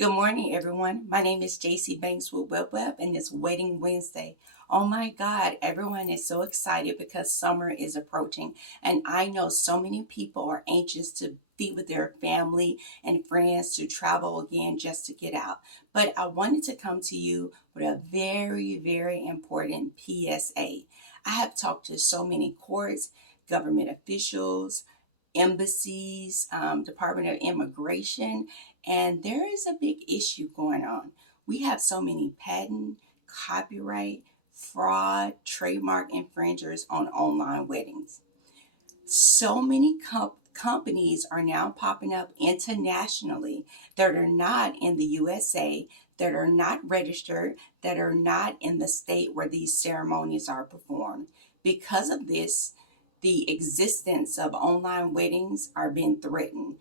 Good morning, everyone. My name is JC Banks with WebWed, and it's Wedding Wednesday. Oh my God, everyone is so excited because summer is approaching, and I know so many people are anxious to be with their family and friends, to travel again just to get out. But I wanted to come to you with a very important PSA. I have talked to so many courts, government officials, embassies, Department of Immigration, and there is a big issue going on. We have so many patent, copyright, fraud, trademark infringers on online weddings. So many companies are now popping up internationally that are not in the USA, that are not registered, that are not in the state where these ceremonies are performed. Because of this, the existence of online weddings are being threatened.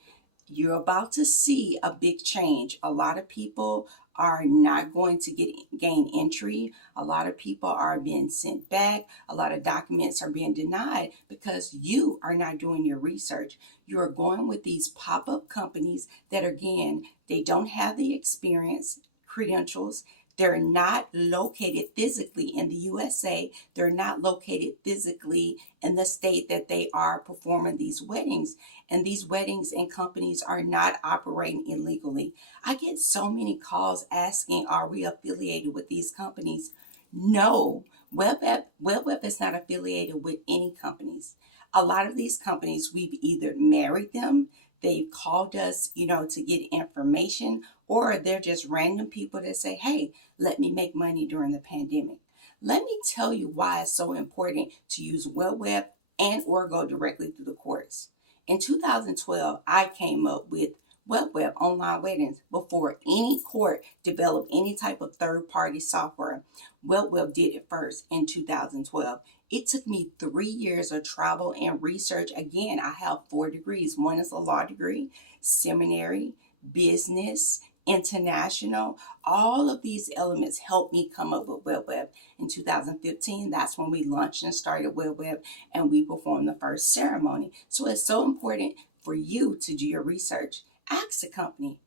You're about to see a big change. A lot of people are not going to gain entry. A lot of people are being sent back. A lot of documents are being denied because you are not doing your research. You're going with these pop-up companies that, again, they don't have the experience, credentials. They're not located physically in the USA. They're not located physically in the state that they are performing these weddings. And these weddings and companies are not operating illegally. I get so many calls asking, are we affiliated with these companies? No, WebWed is not affiliated with any companies. A lot of these companies, we've either married them, they've called us, to get information, or they're just random people that say, hey, let me make money during the pandemic. Let me tell you why it's so important to use WebWed and or go directly through the courts. In 2012, I came up with WebWed online weddings before any court developed any type of third-party software. WebWed did it first in 2012. It took me 3 years of travel and research. Again, I have 4 degrees. One is a law degree, seminary, business, international. All of these elements helped me come up with WebWed. In 2015, that's when we launched and started WebWed, and we performed the first ceremony. So it's so important for you to do your research. Ask the company,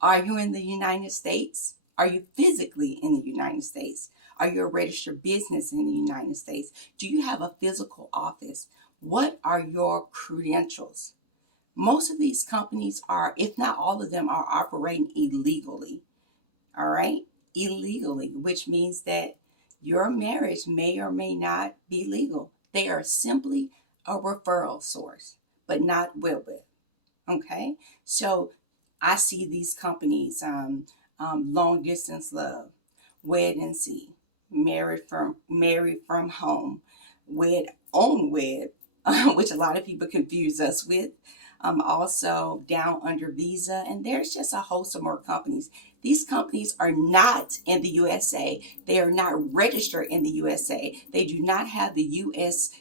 are you in the United States? Are you physically in the United States? Are you a registered business in the United States? Do you have a physical office? What are your credentials? Most of these companies are, if not all of them, are operating illegally. All right? Illegally, which means that your marriage may or may not be legal. They are simply a referral source, but not WebWed. Okay? So I see these companies, Long Distance Love, Wed and See, Married from Home, Wed on Wed, which a lot of people confuse us with. Also Down Under Visa, and there's just a host of more companies. These companies are not in the USA. They are not registered in the USA. They do not have the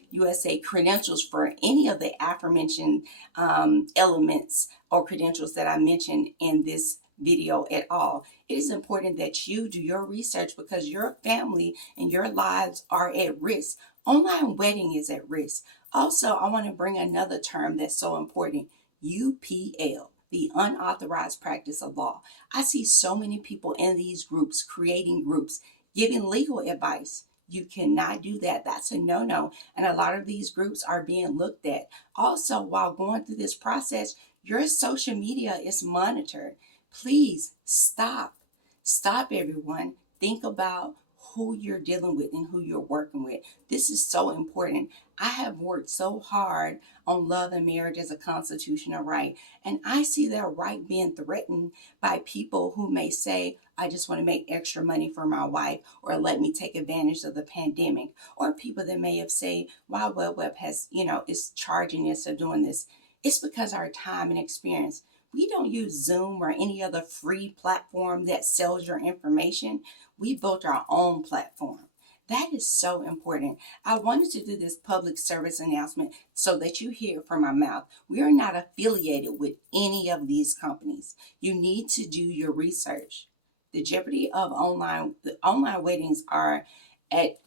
USA credentials for any of the aforementioned elements or credentials that I mentioned in this video at all. It is important that you do your research because your family and your lives are at risk. Online wedding is at risk. Also, I want to bring another term that's so important, UPL, the unauthorized practice of law. I see so many people in these groups, creating groups, giving legal advice. You cannot do that. That's a no-no. And a lot of these groups are being looked at. Also, while going through this process, your social media is monitored. Please stop. Stop, everyone. Think about who you're dealing with and who you're working with. This is so important. I have worked so hard on love and marriage as a constitutional right, and I see that right being threatened by people who may say, I just want to make extra money for my wife, or let me take advantage of the pandemic, or people that may have said, why WebWed has, is charging us or doing this. It's because our time and experience. We don't use Zoom or any other free platform that sells your information. We built our own platform. That is so important. I wanted to do this public service announcement so that you hear from my mouth. We are not affiliated with any of these companies. You need to do your research. The jeopardy of the online weddings are at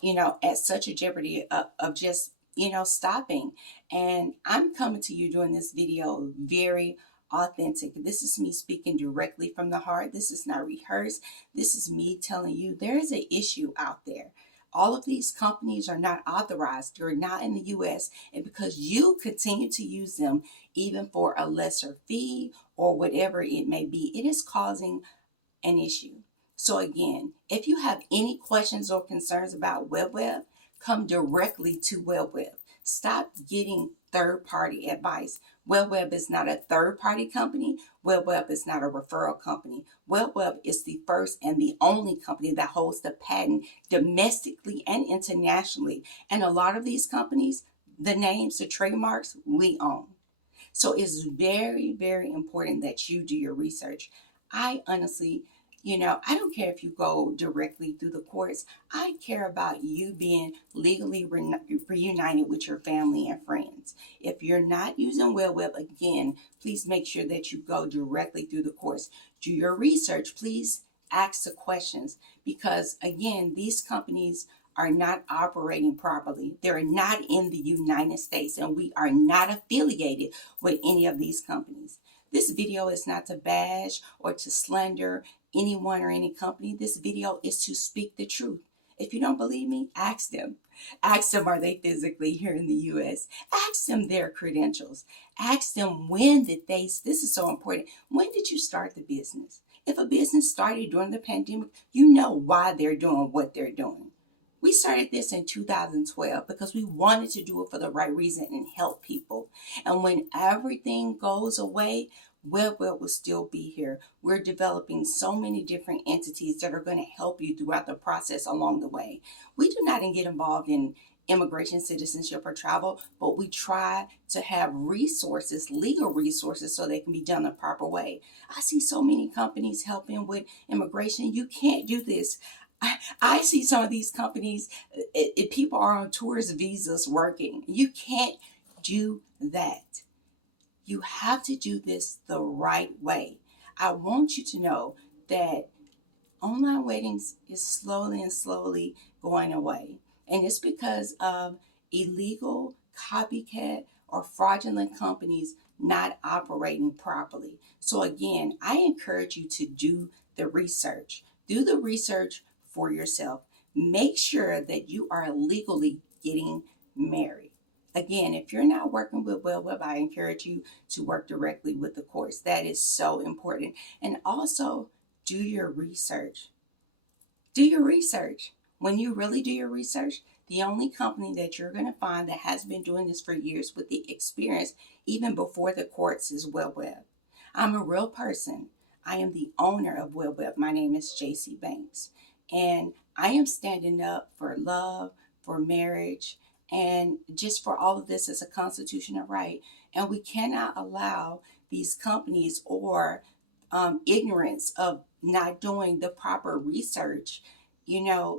such a jeopardy of just, stopping. And I'm coming to you doing this video very authentic. This is me speaking directly from the heart. This is not rehearsed. This is me telling you there is an issue out there. All of these companies are not authorized. They're not in the U.S. And because you continue to use them, even for a lesser fee or whatever it may be, it is causing an issue. So again, if you have any questions or concerns about WebWed, come directly to WebWed. Stop getting third-party advice. WebWed is not a third-party company. WebWed is not a referral company. WebWed is the first and the only company that holds the patent domestically and internationally. And a lot of these companies, the names, the trademarks, we own. So it's very, very important that you do your research. I honestly, I don't care if you go directly through the courts. I care about you being legally reunited with your family and friends. If you're not using WebWed, again, please make sure that you go directly through the courts. Do your research. Please ask the questions because, again, these companies are not operating properly. They're not in the United States, and we are not affiliated with any of these companies. This video is not to bash or to slander anyone or any company. This video is to speak the truth. If you don't believe me, ask them. Ask them, are they physically here in the U.S.? Ask them their credentials. Ask them when did they, this is so important, when did you start the business? If a business started during the pandemic, you know why they're doing what they're doing. We started this in 2012 because we wanted to do it for the right reason and help people. And when everything goes away, WebWed will still be here. We're developing so many different entities that are going to help you throughout the process along the way. We do not get involved in immigration, citizenship, or travel, but we try to have resources, legal resources, so they can be done the proper way. I see so many companies helping with immigration. You can't do this. I see some of these companies, people are on tourist visas working. You can't do that. You have to do this the right way. I want you to know that online weddings is slowly and slowly going away. And it's because of illegal copycat or fraudulent companies not operating properly. So again, I encourage you to do the research. Do the research for yourself. Make sure that you are legally getting married. Again, if you're not working with WebWed, I encourage you to work directly with the courts. That is so important. And also, do your research. Do your research. When you really do your research, the only company that you're going to find that has been doing this for years with the experience, even before the courts, is WebWed. I'm a real person. I am the owner of WebWed. My name is JC Banks. And I am standing up for love, for marriage, and just for all of this as a constitutional right. And we cannot allow these companies or ignorance of not doing the proper research,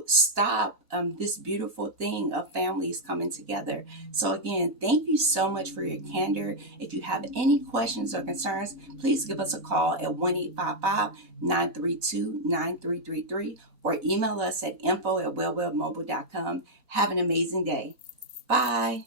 stop this beautiful thing of families coming together. So again, thank you so much for your candor. If you have any questions or concerns, please give us a call at 1-855-932-9333 or email us at info@wellwellmobile.com. Have an amazing day. Bye.